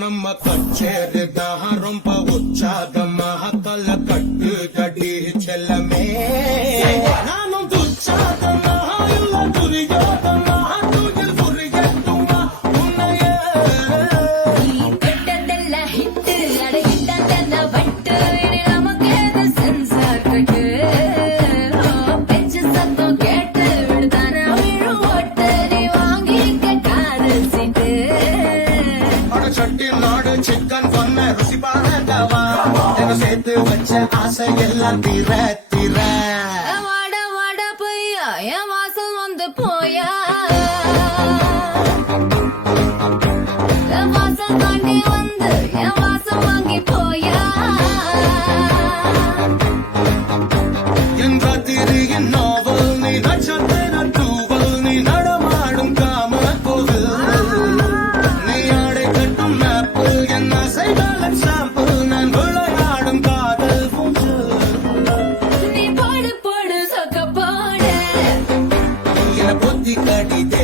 நம்ம கச்சேரிதான் ரொம்ப உற்சாகமாக தலை கட்டு கடி செல்லமே நானும் துச்சாதமாக இல்ல துரியோதமாக தூயில் புரியட்டுமா உன்னையே கெட்டதெல்லாம் ஹிட்டு அடகிட்டதெல்லாம் வட்டு இனி நமக்கு எது சென்சார் கட்டு பெஞ்சு சத்தம் கேட்டு விடுதான விழும் ஓட்டு நீ வாங்கிக்க காதல் சீட்டு சட்டி நாடு சிக்கன் சொன்ன ருசி பாரதவா என சேர்த்து வச்ச ஆசை எல்லாம் தீர தீர வாட வாட பையா என் வாசல் வந்து போயா என் வாசல் தாண்டி வந்து என் வாசல் வாங்கி போயா என் ராத்திரியின் நாவல் நீ நட்சத்திர தூவல் நீ நடமாடும் காம கோவில் நீ ஆடை கட்டும் மேப்பிள் என் அசைகாலன் சாம்பிள் நான் விளையாடும் காதல் நீ போடு போடு சொக்க போடு என புத்தி கடிதே